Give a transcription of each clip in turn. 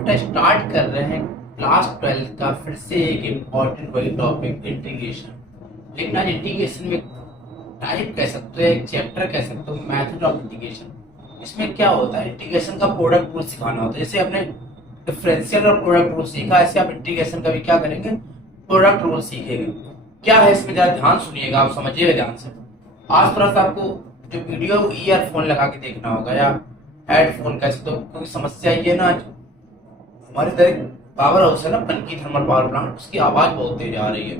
बेटा स्टार्ट कर रहे हैं क्लास 12 का फिर से एक इम्पोर्टेंट वही टॉपिक इंटीग्रेशन। लेकिन आज इंटीग्रेशन में टाइप कह सकते हो, एक चैप्टर कह सकते हो, मेथड ऑफ इंटीग्रेशन। इसमें क्या होता है, इंटीग्रेशन का प्रोडक्ट रूल सिखाना होता है। जैसे आपने डिफरेंशियल और प्रोडक्ट रूल सीखा, ऐसे आप इंटीग्रेशन का भी क्या करेंगे, प्रोडक्ट रूल सीखेंगे। क्या है इसमें, जरा ध्यान सुनिएगा, आप समझिएगा ध्यान से। आज थोड़ा सा आपको जो वीडियो ईयरफोन लगा के देखना होगा या हेडफोन कैसे, तो क्योंकि समस्या ये ना, हमारे इधर एक पावर हाउस है ना, पनकी थर्मल पावर प्लांट, उसकी आवाज बहुत तेज आ रही है,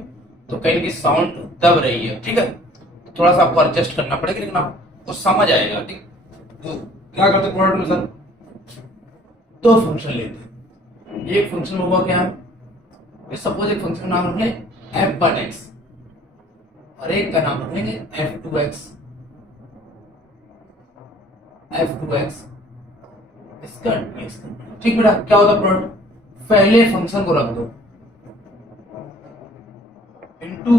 तो कहीं ना कहीं साउंड दब रही है। ठीक है, तो थोड़ा सा आपको एडजस्ट करना पड़ेगा, लेकिन आपको समझ आएगा। ठीक, तो क्या करते प्रोडक्ट में सर, दो फंक्शन लेते हैं। एक फंक्शन होगा क्या है, सपोज एक फंक्शन का नाम रख लें f1x और एक का नाम रख लेंगे f2x। इसका ठीक बेटा, क्या होता प्रोडक्ट, पहले फंक्शन को रख दो इनटू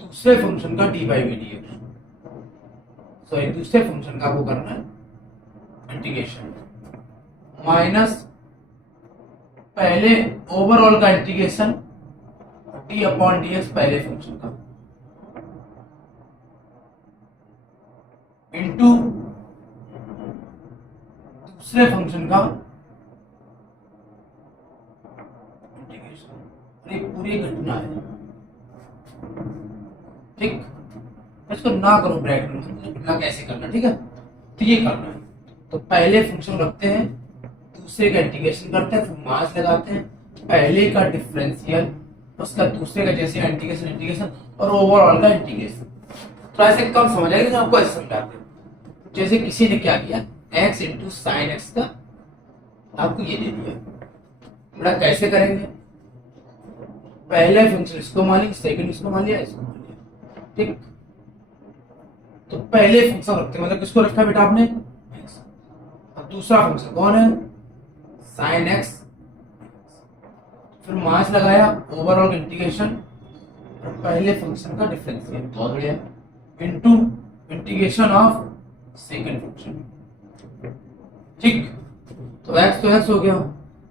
दूसरे फंक्शन का d by b d x. Sorry, दूसरे फंक्शन का वो करना है इंटीग्रेशन, माइनस पहले ओवरऑल का integration d upon d x पहले फंक्शन का, इनटू दूसरे फंक्शन का इंटीग्रेशन। ये पूरी घटना है। ठीक, इसको ना करो ब्रैकेट में, घटना कैसे करना, ठीक है, तो ये करना है। तो पहले फंक्शन रखते हैं, दूसरे का इंटीग्रेशन करते हैं, फिर मास लगाते हैं, पहले का डिफरेंशियल, उसका दूसरे का जैसे इंटीग्रेशन इंटीग्रेशन और ओवरऑल का इंटीग्रेशन। तो ऐसे कम समझ आएगा, लेकिन आपको ऐसे समझाते हैं। जैसे किसी ने क्या किया, x इंटू साइन एक्स का आपको ये दे दिया, बेटा कैसे करेंगे, पहला फंक्शन इसको मान लिया, सेकंड इसको मान लिया, इसको मान लिया। ठीक, तो पहले फंक्शन रखते हैं, मतलब किसको रखा बेटा आपने, x, और दूसरा फंक्शन कौन है, साइन एक्स, फिर मास लगाया, ओवरऑल इंटीग्रेशन और पहले फंक्शन का डिफरेंशियल, बहुत बढ़िया, into integration of second function. ठीक, तो x हो गया,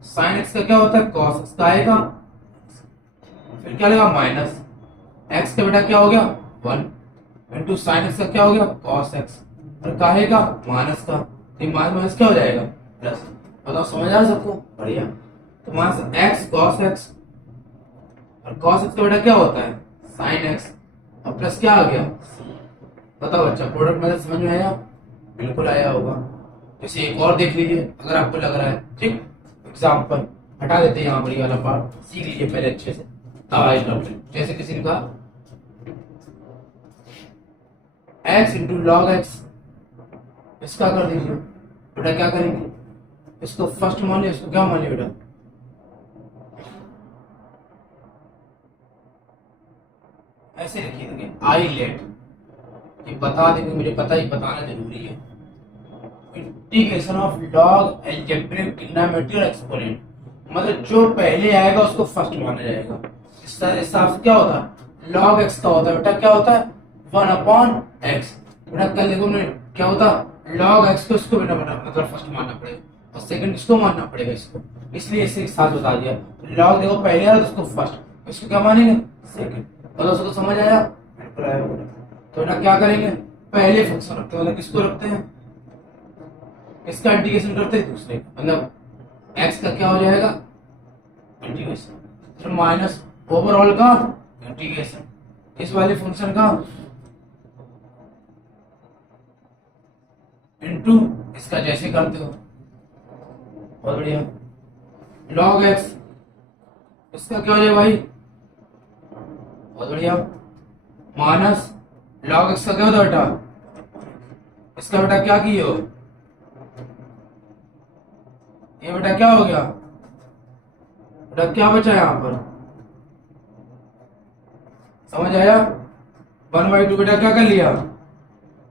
साइन एक्स का क्या होता है, कॉस एक्स का आएगा, फिर क्या लगा माइनस एक्स का बेटा क्या हो गया 1 इंटू साइन एक्स का क्या हो गया कॉस एक्स, और काहे का माइनस का, तो माइनस माइनस क्या हो जाएगा प्लस। बताओ समझ आ सबको, बढ़िया। तो माइनस एक्स कॉस एक्स, और कॉस एक्स का बेटा क्या होता है साइन एक्स, और प्लस क्या आ गया, बताओ बच्चा प्रोडक्ट मेथड समझ में आया, बिल्कुल आया होगा। जैसे एक और देख लीजिए अगर आपको लग रहा है। ठीक, एग्जाम्पल हटा देते हैं, यहाँ पर ये वाला पार्ट सीख लीजिए पहले अच्छे से, जैसे किसी ने कहा x इंटू लॉग एक्स, इसका कर दीजिए बेटा, क्या करेंगे, इसको फर्स्ट मान लिया, इसको क्या मान लिया बेटा, ऐसे लिखिए, देखिए आई लेट, ये बता देंगे, मुझे पता ही बताना जरूरी है। Integration of log algebraic trigonometry exponent, मतलब जो पहले आएगा उसको फर्स्ट माना जाएगा। इस हिसाब से क्या होता है, लॉग एक्स का होता है बेटा, क्या होता है 1 अपॉन एक्स। बेटा कल देखो क्या होता है, लॉग एक्स को इसको बेटा मतलब फर्स्ट मानना पड़ेगा, और सेकंड इसको मानना पड़ेगा इसको, इसलिए इसे साथ बता दिया। लॉग देखो पहले आया तो उसको फर्स्ट, इसको क्या मानेंगे सेकंड। और उसको समझ आया, बिल्कुल आया बेटा। तो बेटा क्या करेंगे, पहले फंक्शन रखते हैं, मतलब किसको रखते हैं, इसका इंटीग्रेशन करते हैं दूसरे, मतलब x का क्या हो जाएगा इंटीग्रेशन, फिर माइनस ओवरऑल का इंटीग्रेशन, इस वाले फंक्शन का इनटू इसका जैसे करते हो, बहुत बढ़िया, लॉग x, इसका क्या हो जाएगा भाई, बहुत बढ़िया, माइनस लॉग x का क्या होता है बेटा, इसका बेटा क्या किए हो, ये बेटा क्या हो गया बेटा, क्या बचा यहां पर, समझ आया, 1/2 बेटा क्या कर लिया,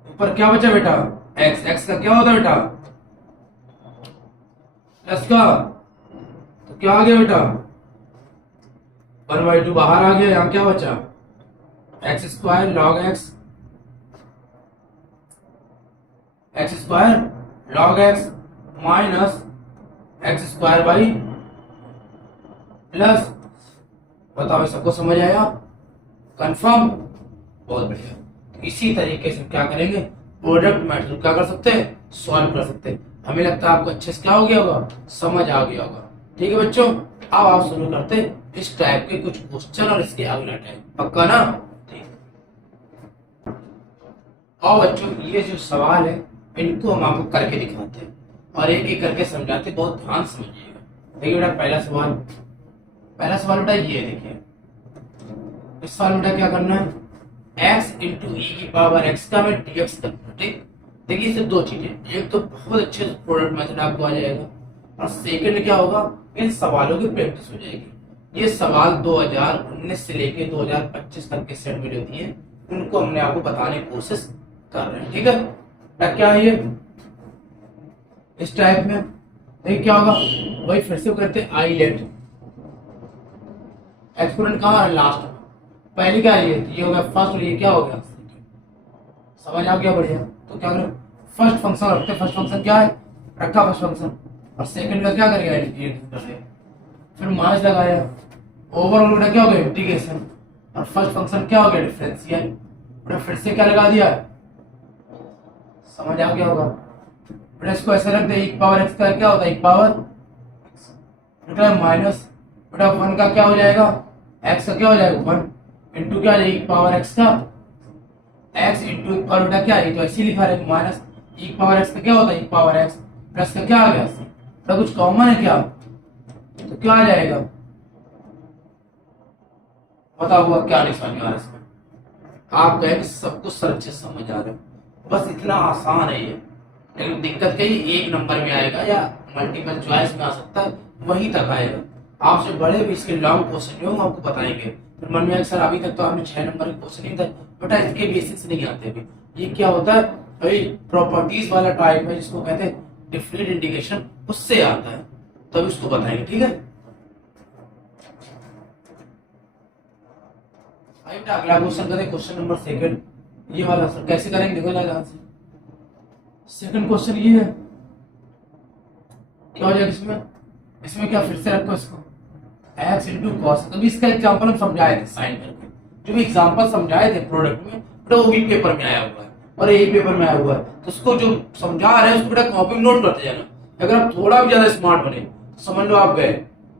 ऊपर क्या बचा बेटा x, x का क्या होता है बेटा प्लस का, तो क्या आ गया बेटा 1/2 बाहर आ गया, यहां क्या बचा x square log x, x square log x minus x square by plus, बताओ सबको समझ आया, कंफर्म, बहुत बढ़िया। तो इसी तरीके से क्या करेंगे, प्रोडक्ट मेथड क्या कर सकते हैं, सॉल्व कर सकते हैं। हमें लगता है आपको अच्छे से क्या हो गया होगा, समझ आ गया होगा। ठीक है बच्चों, अब आप शुरू करते हैं इस टाइप के कुछ क्वेश्चन और इसके अगला टाइप, पक्का ना। ठीक, और बच्चों ये जो सवाल है इनको हम आपको करके दिखाते हैं और एक एक करके समझाते हैं, बहुत ध्यान से समझिएगा। देखिए बेटा पहला सवाल बेटा ये देखिए, इस सवाल में बेटा क्या करना है, x इंटू ई की पावर x का हमें dx करना है। ठीक, देखिए इससे दो चीजें, एक तो बहुत अच्छे प्रोडक्ट मेथड आपको आ जाएगा और सेकंड क्या होगा, इन सवालों की प्रैक्टिस हो जाएगी। ये सवाल 2019 से लेके 2025 तक के सेट में जो दिए उनको हमने आपको बताने की कोशिश कर रहे हैं। ठीक है, अब क्या है ये इस टाइप में, देखिए क्या होगा, वही फिर से करते हैं आई लेट एक्सपोनेंट कहाँ है, लास्ट में। पहले क्या है, ये हो गया फर्स्ट और ये क्या हो गया, समझ आ गया, बढ़िया। तो क्या करें, फर्स्ट फंक्शन रखते हैं, फर्स्ट फंक्शन क्या है, रखा फर्स्ट फंक्शन, और सेकंड का क्या करेगा, इंटीग्रेट कर दिया, फिर माइनस लगाया, ओवरऑल बेटा क्या हो गया, इंटीग्रेशन, और फर्स्ट फंक्शन क्या हो गया, डिफरेंशियल, बेटा फिर से क्या लगा दिया, समझ आ गया होगा। बेटा इसको ऐसे रख दे, एक पावर एक्स का क्या होता है, एक पावर बेटा माइनस, बेटा वन का क्या हो जाएगा, एक्स का क्या हो जाएगा, वन इंटू क्या, एक पावर एक्स का एक्स इंटू एक पावर बेटा क्या है, तो ऐसे लिखा है माइनस एक पावर एक्स का क्या होता है, एक पावर एक्स प्लस का क्या आ गया, बेटा कुछ कॉमन है क्या, तो क्या आ जाएगा, बताओ हुआ क्या नहीं समझ आ रहा है इसमें। आप कहे कि सब कुछ सर अच्छे से समझ आ रहे हो, बस इतना आसान है ये, लेकिन दिक्कत कहीं एक नंबर में आएगा या मल्टीपल चॉइस में आ सकता है, वहीं तक आएगा। आपसे बड़े भी इसके लॉन्ग क्वेश्चन जो हम आपको बताएंगे, फिर मन में आएगा सर अभी तक तो आपने 6 नंबर के क्वेश्चन नहीं था, बेटा इसके बेसिक्स नहीं आते अभी। ये क्या होता है भाई, प्रॉपर्टीज वाला टाइप है जिसको कहते हैं डिफरेंट इंटीग्रेशन, उससे आता है, तब इसको बताएंगे। ठीक है, आइए बेटा अगला क्वेश्चन करते हैं, क्वेश्चन नंबर सेकंड, ये वाला सर कैसे करेंगे, देखो ध्यान से। सेकंड क्वेश्चन ये है, क्या हो जाएगा इसमें, इसमें क्या फिर से रखो इसको एक्स इंटू कॉस, तो इसका एग्जांपल हम समझाए थे साइन करके, जो भी एग्जांपल समझाए थे प्रोडक्ट में, तो वो भी पेपर में आया हुआ है और यही पेपर में आया हुआ है, तो उसको जो समझा रहे हैं उसको बेटा कॉपी में नोट करते जाना। अगर आप थोड़ा भी ज्यादा स्मार्ट बने तो समझ लो आप गए।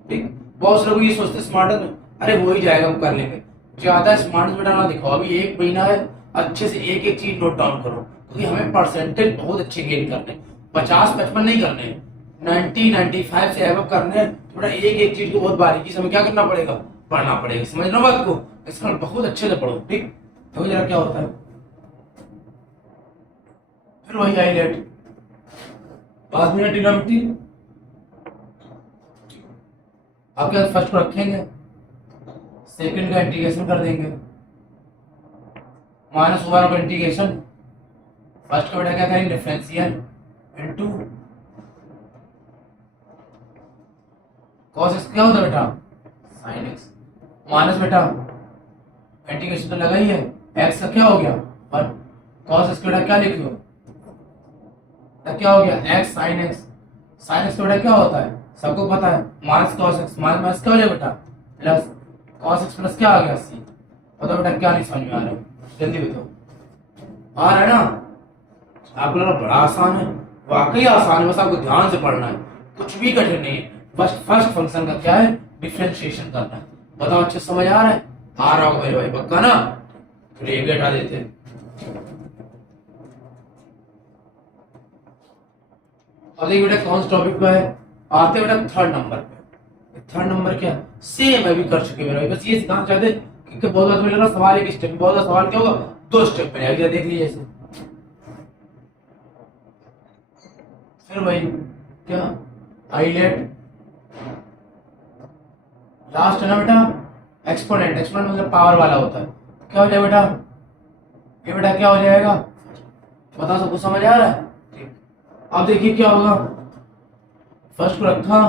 ठीक, बहुत से लोग ये सोचते स्मार्ट है तो अरे हो ही जाएगा हम कर लेंगे, ज्यादा स्मार्ट बेटा ना दिखाओ, अभी एक महीना है, अच्छे से एक एक चीज नोट डाउन करो, क्योंकि हमें परसेंटेज बहुत अच्छे गेन करने, 50-55 नहीं करने, 90-95 से एबव करने हैं, थोड़ा एक एक चीज को बहुत बारीकी से हमें क्या करना पड़ेगा, पढ़ना पड़ेगा, समझ लो बात को, इसका बहुत अच्छे से पढ़ो। ठीक, तो जरा क्या होता है, फिर वही हाईलाइट बाद में डिनोमिनेटी आपके फर्स्ट को रखेंगे, सेकंड का इंटीग्रेशन कर देंगे, माइनस वन का इंटीग्रेशन, फर्स्ट का बेटा क्या करेंगे, डिफरेंशियल इनटू कॉस एक्स क्या होता है बेटा, साइन एक्स, माइनस बेटा इंटीग्रेशन तो लगा ही है, एक्स का क्या हो गया वन, कॉस एक्स बेटा क्या लिखियो, क्या हो गया x sine x, sine x बेटा क्या होता है सबको पता है, minus cos x, minus minus क्या हो जाएगा बेटा प्लस, कॉस एक्स प्लस क्या आ गया सी, बताओ बेटा क्या नहीं समझ में आ रहा है, जल्दी बताओ, आ रहा है ना, आपको लगा बड़ा आसान है, वाकई आसान है, बस आपको ध्यान से पढ़ना है, कुछ भी कठिन नहीं है, बस फर्स्ट फंक्शन का क्या है, डिफरेंशिएशन करना है, बताओ अच्छे समझ आ रहा है, आ रहा होगा मेरे भाई पक्का ना, फिर ये भी हटा देते हैं। अब देखिए बेटा कौन सा टॉपिक पे है, आते बेटा थर्ड नंबर पे, थर्ड नंबर क्या सेम अभी कर चुके मेरे भाई, बस ये सिखाना चाहते कि बहुत बार लगा सवाल एक स्टेप, बहुत बार सवाल क्या होगा दो स्टेप में आएगा, देख लीजिए ऐसे, फिर वही क्या हाईलाइट लास्ट है ना बेटा, एक्सपोनेंट, एक्सपोनेंट मतलब पावर वाला होता है, क्या हो जाएगा बेटा, ये बेटा क्या हो जाएगा, बताओ सबको समझ आ रहा है। ठीक, अब देखिए क्या होगा, फर्स्ट को रखा,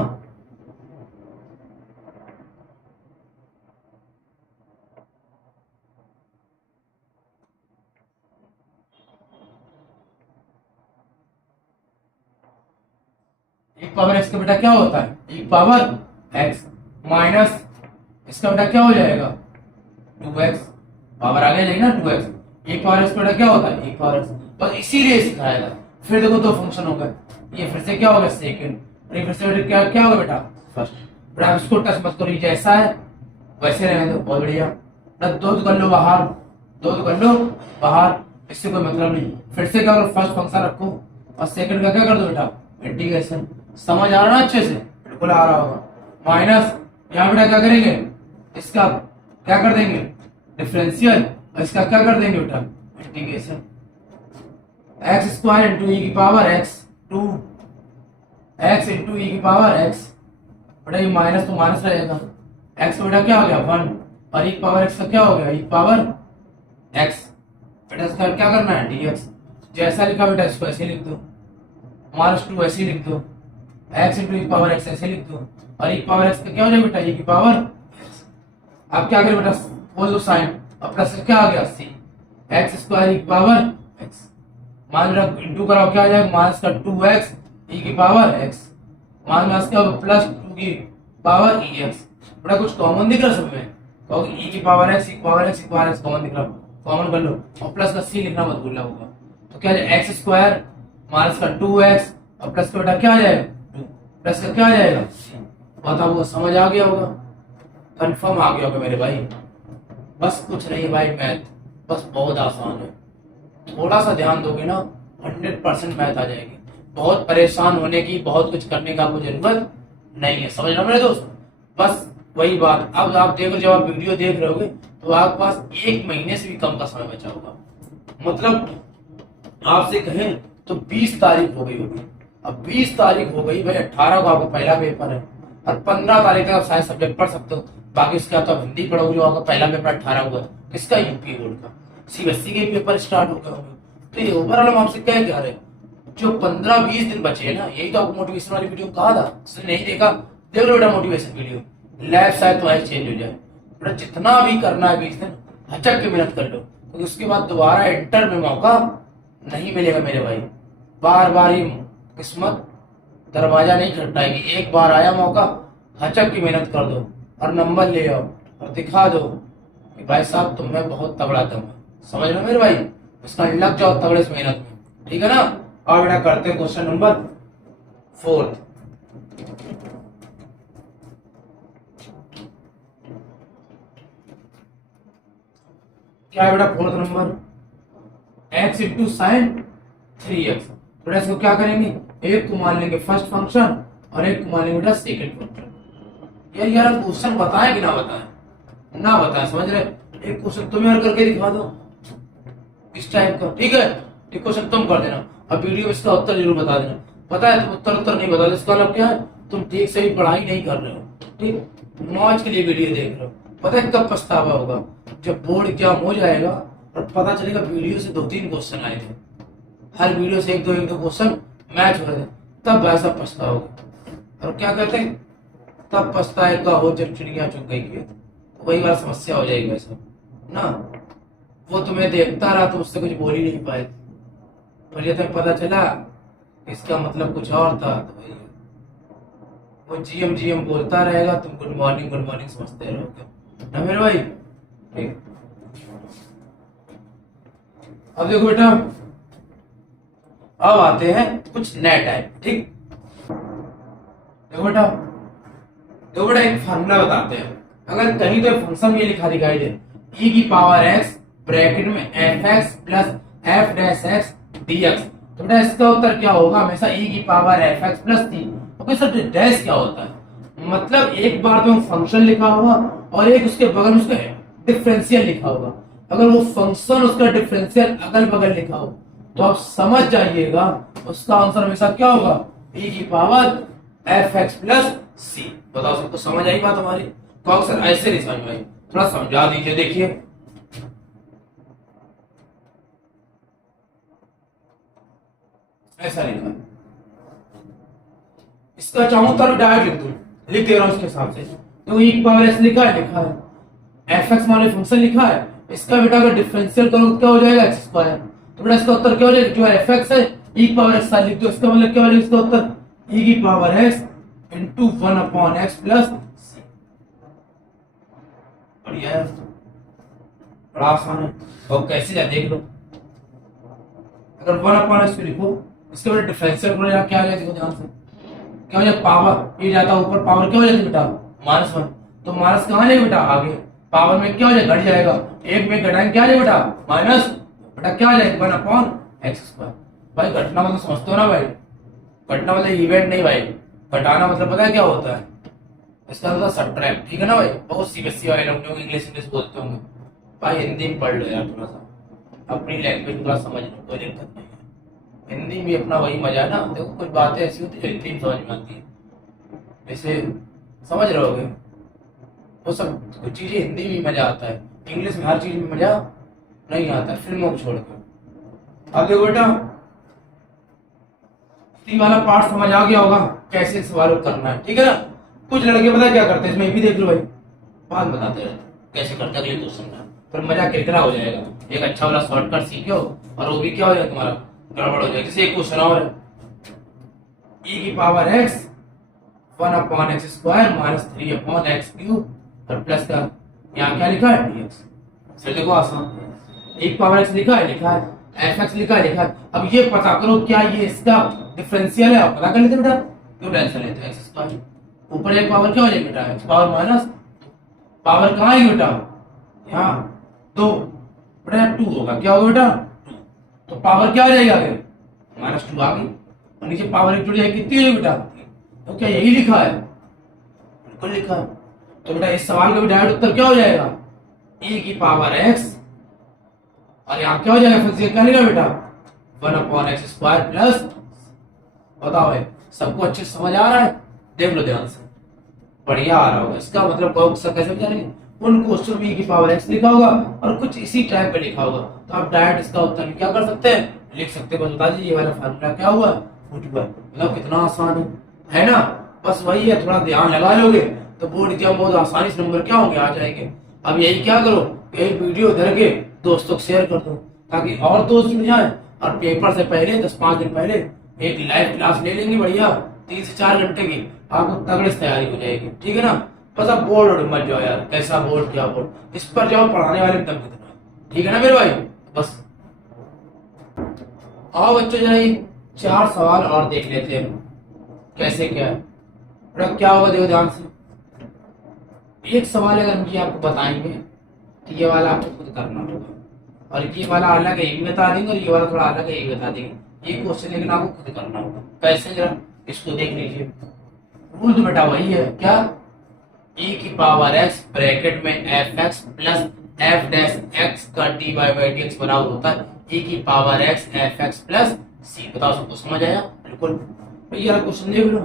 e पावर x का बेटा क्या होता है, e पावर x माइनस इसका बेटा क्या हो जाएगा 2x, पावर आ गया ना 2x, e पावर x बेटा क्या होता है e पावर x, बस इसीलिए सिखाएगा। फिर देखो दो फंक्शन हो गए, ये फिर से क्या होगा सेकंड, और ये फिर से बेटा क्या होगा बेटा फर्स्ट। बेटा आप इसको टच मत करो, ये जैसा है वैसे रहने दो, बहुत बढ़िया। दो तो कर लो बाहर, दो तो कर लो बाहर, इससे कोई मतलब नहीं। फिर से क्या करो फर्स्ट फंक्शन रखो और सेकंड का क्या कर दो बेटा इंटीग्रेशन। समझ आ रहा है अच्छे से, बिल्कुल आ रहा होगा। माइनस यहाँ बेटा क्या करेंगे, इसका क्या कर देंगे डिफरेंशियल, और इसका क्या कर देंगे बेटा इंटीग्रेशन। एक्स स्क्वायर इंटू ई की पावर एक्स, 2x इंटू ई की पावर एक्स, बेटा ये माइनस तो माइनस रहेगा, एक्स बेटा क्या हो गया 1, और ई पावर एक्स का क्या हो गया ई पावर एक्स। बेटा इसका क्या करना है dx, जैसा लिखा बेटा इसको ऐसे लिख दो, माइनस 2 ऐसे लिख दो, x इंटू ई पावर एक्स ऐसे लिख दो, और ई पावर एक्स का क्या हो जाएगा बेटा ई की पावर एक्स। अब क्या करें बेटा बोल दो साइन, अब प्लस क्या आ गया सी, एक्स स्क्वायर ई की पावर एक्स, मान लो इंटू कराओ क्या आ जाएगा माइनस का 2x ई की पावर एक्स, माइनस का प्लस 2 की पावर ई एक्स। बेटा कुछ कॉमन दिख रहा है सब में, तो ई की पावर एक्स, ई की पावर एक्स, ई की पावर एक्स कॉमन दिख रहा है, कॉमन कर लो, और प्लस का सी लिखना मत भूलना होगा। तो क्या है एक्स स्क्वायर माइनस का 2x, और प्लस का बेटा क्या आ जाएगा 2, प्लस का क्या आ जाएगा बताओ, समझ आ गया होगा, कंफर्म आ गया होगा मेरे भाई। बस कुछ नहीं भाई, मैथ बस बहुत आसान है, थोड़ा सा ध्यान दोगे ना 100% मैथ आ जाएगी। बहुत परेशान होने की, बहुत कुछ करने का आपको जरूरत नहीं है, समझ रहे हो मेरे दोस्त। बस वही बात, अब आप देखो जब आप वीडियो देख रहे होगे तो आपके पास 1 महीने से भी कम का समय बचा होगा, मतलब आपसे कहें तो 20 तारीख हो गई होगी। अब 20 तारीख हो गई भाई, 18 को आपका पहला पेपर है, और 15 तारीख तक आप सारे सब्जेक्ट पढ़ सकते हो, बाकी उसके बाद तो हिंदी पढ़ोगे, जो आपका पहला पेपर 18 को है किसका यूपी बोर्ड का, सीबीएसई के पेपर स्टार्ट हो गए होंगे। तो ये ओवरऑल हम आपसे क्या कह रहे हैं, जो 15-20 दिन बचे हैं ना, यही तो आपको मोटिवेशन वाली वीडियो कहा था, उसने नहीं देखा देख लो बेटा मोटिवेशन वीडियो, लाइफ शायद तुम्हारी चेंज हो जाए। बेटा जितना भी करना है 20 दिन हचक के मेहनत कर लो, क्योंकि उसके बाद दोबारा इंटर में मौका नहीं मिलेगा मेरे भाई। बार बार ही किस्मत दरवाजा नहीं खटकाएगी, एक बार आया मौका हचक की मेहनत कर दो और नंबर ले आओ और दिखा दो कि भाई साहब तुम में बहुत तगड़ा दम है, समझ लो मेरे भाई। इसका लग जाओ तगड़े से मेहनत में, ठीक है ना। और बेटा करते हैं क्वेश्चन नंबर 4। क्या है बेटा 4th number, x into sine 3x। बेटा इसको क्या करेंगे, एक को मान लेंगे फर्स्ट फंक्शन और एक को मान लेंगे बेटा सेकंड फंक्शन। यार क्वेश्चन बताएं कि ना बताएं, ना बताएं, समझ रहे। एक क्वेश्चन तुम्हें और करके दिखा दो इस टाइप का, ठीक है। एक क्वेश्चन तुम कर देना, अब वीडियो में इसका उत्तर जरूर बता देना। पता है तुम उत्तर नहीं बता, इसका मतलब क्या है, तुम ठीक से भी पढ़ाई नहीं कर रहे हो, ठीक मौज के लिए वीडियो देख रहे हो। पता है कब पछतावा होगा, जब बोर्ड एग्जाम हो जाएगा और पता चलेगा वीडियो से 2-3 क्वेश्चन आए थे, हर वीडियो से एक दो क्वेश्चन मैच हो रहे थे, तब ऐसा पछताओगे। और क्या कहते हैं, तब पछताएगा हो जब चिड़िया चुग गई है, वही बार समस्या हो जाएगी वैसा ना। वो तुम्हें देखता रहा तो उससे कुछ बोल ही नहीं पाए, पर जब तुम्हें पता चला इसका मतलब कुछ और था, तो वो जीएम बोलता रहेगा, तुम गुड मॉर्निंग समझते रहोगे ना मेरे भाई, ठीक। अब देखो बेटा, अब आते हैं कुछ नए टाइप, ठीक। देखो बेटा एक फार्मूला बताते हैं। अगर कहीं तो फंक्शन ये लिखा दिखाई दे e की पावर x ब्रैकेट में fx plus f dash x dx, तो बेटा इसका उत्तर क्या होगा, हमेशा e की power fx plus t। Okay sir, dash क्या होता है, मतलब एक बार तो फंक्शन लिखा होगा और एक उसके बगल में उसका डिफरेंशियल लिखा होगा। अगर वो फंक्शन उसका डिफरेंशियल अगल बगल लिखा हो तो आप समझ जाइएगा उसका आंसर हमेशा क्या होगा, e की पावर fx प्लस c। बताओ सबको समझ आई बात हमारी। तो सर ऐसे नहीं समझ में आई, थोड़ा समझा दीजिए। देखिए ऐसा लिखा, इसका चाहूं तो डायरेक्ट लिख दूं, लिख दे रहा हूं उसके हिसाब से। तो e की पावर s लिखा है, fx मान फंक्शन लिखा है, इसका बेटा अगर डिफरेंशियल करो तो क्या हो जाएगा x²। तो बेटा इसका उत्तर क्या हो जाएगा, जो fx है e की पावर x लिख दो, इसका मतलब क्या हो जाएगा, इसका उत्तर e की power x into 1/x plus c। बढ़िया है, बड़ा आसान है। तो कैसे जाए देख लो। अगर 1/x लिखो, इसके बाद डिफरेंशियल करो, क्या आ गया देखो ध्यान से। क्या हो जाए, पावर ये जाता ऊपर, पावर क्या हो जाती बेटा -1। तो माइनस कहाँ जाएगा बेटा आगे, पावर में क्या हो जाएगा, घट जाएगा। एक में घटाएंगे क्या आ जाएगा बेटा माइनस, बेटा क्या आ जाएगा 1/x²। भाई घटना मतलब समझते हो ना भाई, घटना मतलब इवेंट नहीं भाई, घटाना मतलब पता है क्या होता है, इसका मतलब सब्ट्रैक्ट, ठीक है ना भाई। बहुत सीबीएसई वाले लोग इंग्लिश इंग्लिश बोलते होंगे भाई, हिंदी में पढ़ लो यार थोड़ा सा, अपनी लैंग्वेज थोड़ा समझ लो, कोई दिक्कत नहीं है। हिंदी में अपना वही मजा है ना, देखो कुछ बातें ऐसी होती है जो हिंदी में समझ में आती है, जैसे समझ रहे होगे वो सब कुछ चीजें हिंदी में मजा आता है, इंग्लिश में हर चीज में मजा नहीं आता है, फिल्मों को छोड़कर। अब देखो बेटा सी वाला पार्ट समझ आ गया होगा कैसे सवाल करना है, ठीक है ना। कुछ लड़के पता है क्या करते हैं, इसमें भी देख लो भाई, बात बताते रहते कैसे करते अगले क्वेश्चन का, फिर मजा किरकिरा हो जाएगा। एक अच्छा वाला शॉर्टकट सीखो और वो भी क्या हो जाएगा तुम्हारा गड़बड़ हो जाएगा। जैसे एक क्वेश्चन और है, e की power x 1/x² minus 3/x³ और प्लस का यहाँ क्या लिखा है dx। सर देखो आसान, e की पावर x लिखा है fx लिखा है। अब ये पता करो क्या ये इसका डिफरेंशियल है, आप पता कर लेते बेटा, क्यों टेंशन लेते हैं। x² ऊपर एक पावर क्या हो जाएगी बेटा x पावर माइनस, पावर कहाँ आएगी बेटा यहाँ 2, बेटा 2 होगा, क्या होगा बेटा 2, तो पावर क्या आ जाएगी आगे -2 आ गई, और नीचे पावर एक जुड़ जाएगी कितनी होगी बेटा, तो क्या यही लिखा है, बिल्कुल लिखा है। तो बेटा इस सवाल का भी डायरेक्ट उत्तर क्या हो जाएगा, e की पावर x और यहाँ क्या हो जाएगा, फिर से क्या लिखा बेटा 1/x² प्लस, बताओ भाई सबको अच्छे से समझ आ रहा है, देख लो ध्यान से, बढ़िया आ रहा होगा। इसका मतलब कैसे समझाएंगे, उन क्वेश्चन में e की पावर x लिखा होगा और कुछ इसी टाइप पे लिखा होगा, तो आप डायरेक्ट इसका उत्तर क्या कर सकते हैं, लिख सकते हैं। बस बता दीजिए ये वाला फार्मूला क्या हुआ, मतलब कितना आसान है ना। बस वही है, थोड़ा ध्यान लगा लोगे तो बोर्ड एग्जाम बहुत आसानी से नंबर क्या होंगे आ जाएंगे। अब यही क्या करो, एक वीडियो धर के दोस्तों को शेयर कर दो ताकि और दोस्त जुड़ जाए, और पेपर से पहले 10-5 दिन पहले एक लाइव क्लास ले लेंगे बढ़िया 3 से 4 घंटे की, आपको तगड़े से तैयारी हो जाएगी, ठीक है ना। बस आप बोर्ड मत जाओ यार, कैसा बोर्ड क्या बोर्ड, इस पर जाओ पढ़ाने वाले दम कितना, ठीक है ना मेरे भाई। बस आओ बच्चों जरा ये 4 सवाल और देख लेते हैं कैसे क्या है। क्या होगा देखो ध्यान से, एक सवाल अगर हम ये आपको बताएंगे तो ये वाला आपको खुद करना होगा, और ये वाला अलग है ये भी बता देंगे, और ये वाला थोड़ा अलग है ये भी बता देंगे। ये क्वेश्चन लेकिन आपको खुद करना होगा, कैसे जरा इसको देख लीजिए। रूल तो बेटा वही है, क्या e की पावर x ब्रैकेट में fx plus f dash x का dy/dx बराबर होता है e की power x fx plus c। बताओ सबको समझ आया, बिल्कुल। तो ये क्वेश्चन देख लो,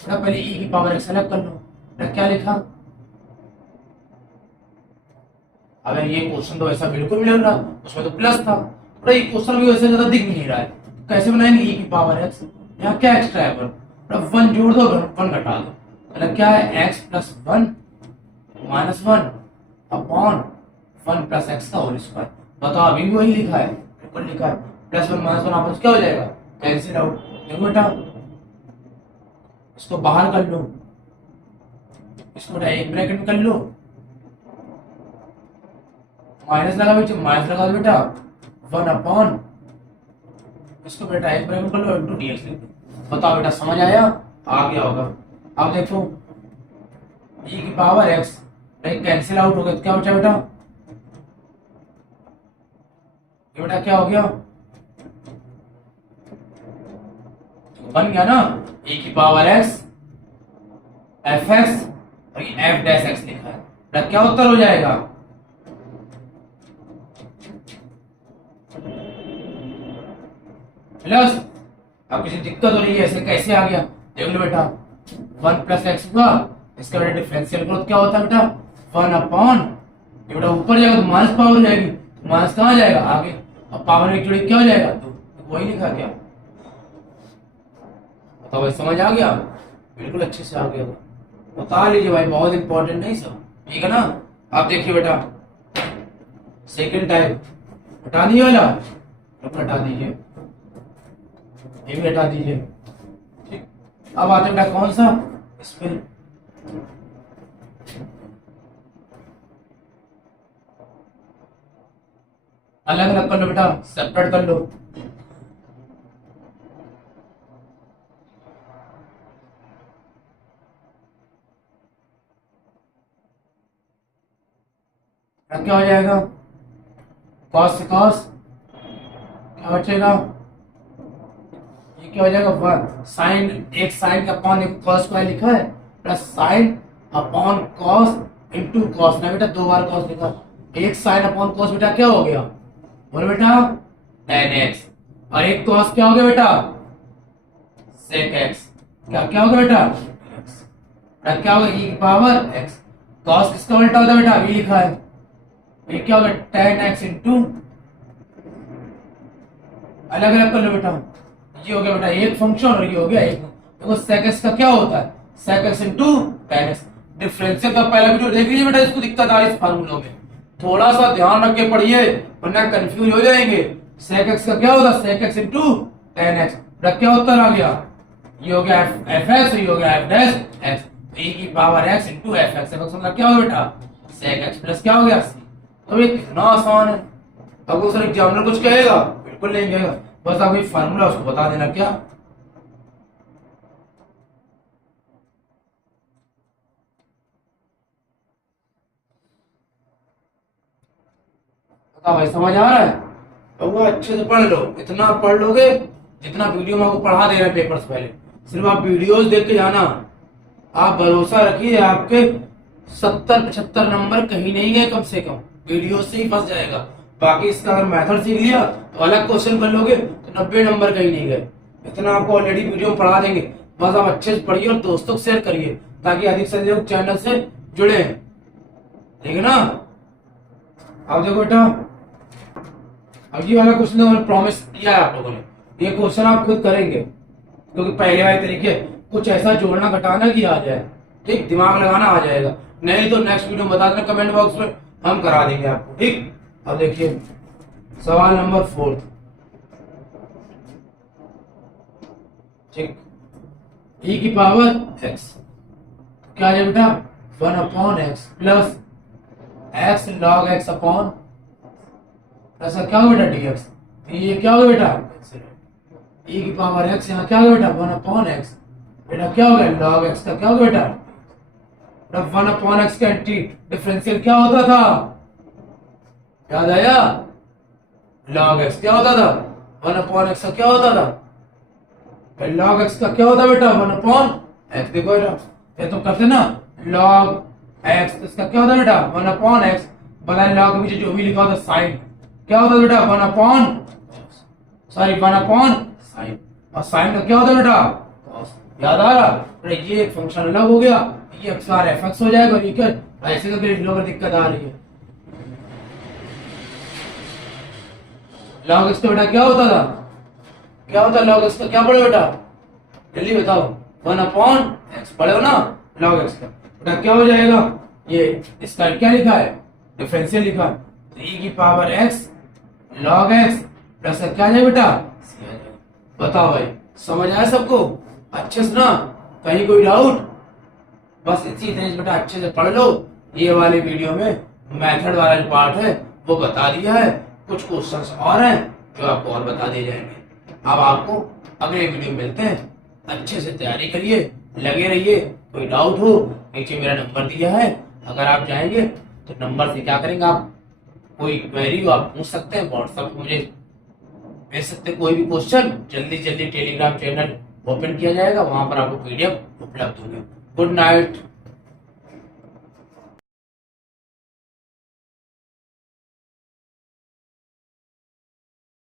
पहले e की पावर x अलग कर लो, क्या लिखा। अगर ये क्वेश्चन तो ऐसा बिल्कुल भी लग रहा, उसमें तो प्लस था, तो ये क्वेश्चन भी वैसे ज्यादा दिख नहीं रहा है, कैसे बनाएंगे e की पावर x, यहाँ क्या एक्स्ट्रा है पर 1 जोड़ दो 1 घटा दो, मतलब क्या है x plus 1 minus 1 upon 1 plus x का होल स्क्वायर। बताओ अभी भी वही लिखा है, बिल्कुल लिखा है, +1 -1 आपस क्या हो जाएगा कैंसिल आउट। देखो बेटा इसको बाहर कर लो, इसको बेटा एक ब्रैकेट में कर लो, माइनस लगा माइनस लगा दो बेटा 1 अपॉन, इसको बेटा एक ब्रैकेट कर लो इंटू dx लिख दो। बताओ बेटा समझ आया, आ गया होगा। अब देखो e की पावर x कैंसिल आउट हो गया तो क्या बचा बेटा, ये बेटा क्या हो गया बन गया ना e की पावर x fx और ये f डैश x लिखा है, बेटा क्या उत्तर हो जाएगा, प्लस। अब किसी दिक्कत हो रही है ऐसे कैसे आ गया, देख लो बेटा 1 प्लस एक्स हुआ, इसका बेटा डिफरेंशियल ग्रोथ क्या होता है बेटा 1 अपॉन, ये बेटा ऊपर जाएगा तो माइनस पावर हो जाएगी, माइनस कहाँ जाएगा आगे, अब पावर एक जोड़ी क्या हो जाएगा तो वही लिखा क्या। बताओ भाई समझ आ गया, बिल्कुल अच्छे से आ गया, बता लीजिए भाई, बहुत इंपॉर्टेंट नहीं सब, ठीक है ना। आप देखिए बेटा सेकंड टाइप हटा नहीं वाला, हटा दीजिए, ये भी हटा दीजिए, ठीक अब आते बेटा कौन सा, इसमें अलग अलग कर लो बेटा, सेपरेट कर लो। क्या हो जाएगा, कॉस से कॉस क्या बचेगा, ये क्या हो जाएगा वन, साइन एक साइन का अपॉन एक कॉस स्क्वायर लिखा है, plus sine upon cos into cos ना बेटा, दो बार कॉस लिखा, एक साइन अपॉन कॉस बेटा क्या हो गया, बोलो बेटा tan x, और एक कॉस क्या हो गया बेटा sec x, क्या क्या हो गया बेटा x, बेटा क्या होगा e की पावर x, कॉस किसका उल्टा होता है बेटा, अभी लिखा है, ये क्या होगा tan x इंटू, अलग अलग कर लो बेटा, ये हो गया बेटा एक फंक्शन और ये हो गया एक, देखो sec x का क्या होता है, sec x into tan x, differential का पहला वीडियो देख लीजिए बेटा, इसको दिक्कत आ रही है इस फार्मूलों में, थोड़ा सा ध्यान रख के पढ़िए वरना कंफ्यूज हो जाएंगे। sec x का क्या होता है, sec x into tan x, बेटा क्या उत्तर आ गया, ये हो गया f x, ये हो गया f डैश x, e की power x into f x, मतलब क्या होगा बेटा sec x प्लस क्या हो गया c, तो ये कितना आसान है, अब सर एग्जामिनर कुछ कहेगा, बिल्कुल नहीं कहेगा, बस आप ये फार्मूला उसको बता देना क्या, बता भाई समझ आ रहा है, तो वो अच्छे से पढ़ लो, इतना पढ़ लोगे जितना वीडियो में आपको पढ़ा दे रहे हैं पेपर्स पहले, सिर्फ आप वीडियोस देख के जाना, आप भरोसा रखिए आपके 70-75 नंबर कहीं नहीं गए कम से कम, वीडियो से ही फंस जाएगा, बाकी इसका अगर मेथड सीख लिया तो अलग क्वेश्चन कर लोगे तो 90 नंबर कहीं नहीं गए, इतना आपको ऑलरेडी वीडियो में पढ़ा देंगे, बस आप अच्छे से पढ़िए और दोस्तों को शेयर करिए ताकि अधिक से अधिक चैनल से जुड़े, ठीक है ना। अब देखो बेटा, अब ये वाला क्वेश्चन मैंने प्रॉमिस किया है आप लोगों ने, ये क्वेश्चन आप खुद करेंगे क्योंकि पहले वाले तरीके कुछ ऐसा जोड़ना घटाना कि आ जाए, ठीक, दिमाग लगाना आ जाएगा, नहीं तो नेक्स्ट वीडियो में बता देना कमेंट बॉक्स में, हम करा देंगे आपको, ठीक। अब देखिए सवाल नंबर 4, ठीक, e की पावर x क्या है बेटा 1/x plus x log x upon, ऐसा क्या होगा बेटा dx, ये क्या होगा बेटा e की पावर x, यहाँ क्या होगा बेटा 1/x, बेटा क्या होगा log x का क्या होगा बेटा 1/x का एंटी डिफरेंशियल क्या होता था, याद आया, log x क्या होता था 1/x का क्या होता था, log x का क्या होता बेटा 1/x, देखो बेटा ये तो करते ना log x, इसका क्या होता बेटा 1/x, बताए log के पीछे जो भी लिखा होता साइन क्या होता बेटा 1/sin, और साइन का क्या होता बेटा cos, याद आ रहा, ये एक फंक्शन अलग हो गया, ये अक्सर fx हो जाएगा, ये क्या ऐसे करके लोगों को दिक्कत आ रही है, log x का बेटा क्या होता था, क्या होता log x का, क्या पढ़े बेटा जल्दी बताओ 1/x पढ़े हो ना, log x का बेटा क्या हो जाएगा, ये इसका क्या लिखा है डिफरेंशियल लिखा है, तो e की power x log x plus क्या है बेटा, बताओ भाई समझ आया सबको अच्छे से ना, कहीं कोई डाउट, बस इसी तरह बेटा अच्छे से पढ़ लो, ये वाले वीडियो में मेथड वाला जो पार्ट है वो बता दिया है, कुछ क्वेश्चंस और हैं जो आपको और बता दिए जाएंगे, अब आपको अगले वीडियो में मिलते हैं, अच्छे से तैयारी करिए, लगे रहिए, कोई डाउट हो नीचे मेरा नंबर दिया है, अगर आप चाहेंगे तो नंबर से क्या करेंगे, आप कोई क्वेरी हो आप पूछ सकते हैं, व्हाट्सएप मुझे भेज सकते हैं, कोई भी क्वेश्चन जल्दी जल्दी टेलीग्राम चैनल ओपन किया जाएगा, वहां पर आपको PDF उपलब्ध होंगे। Good night.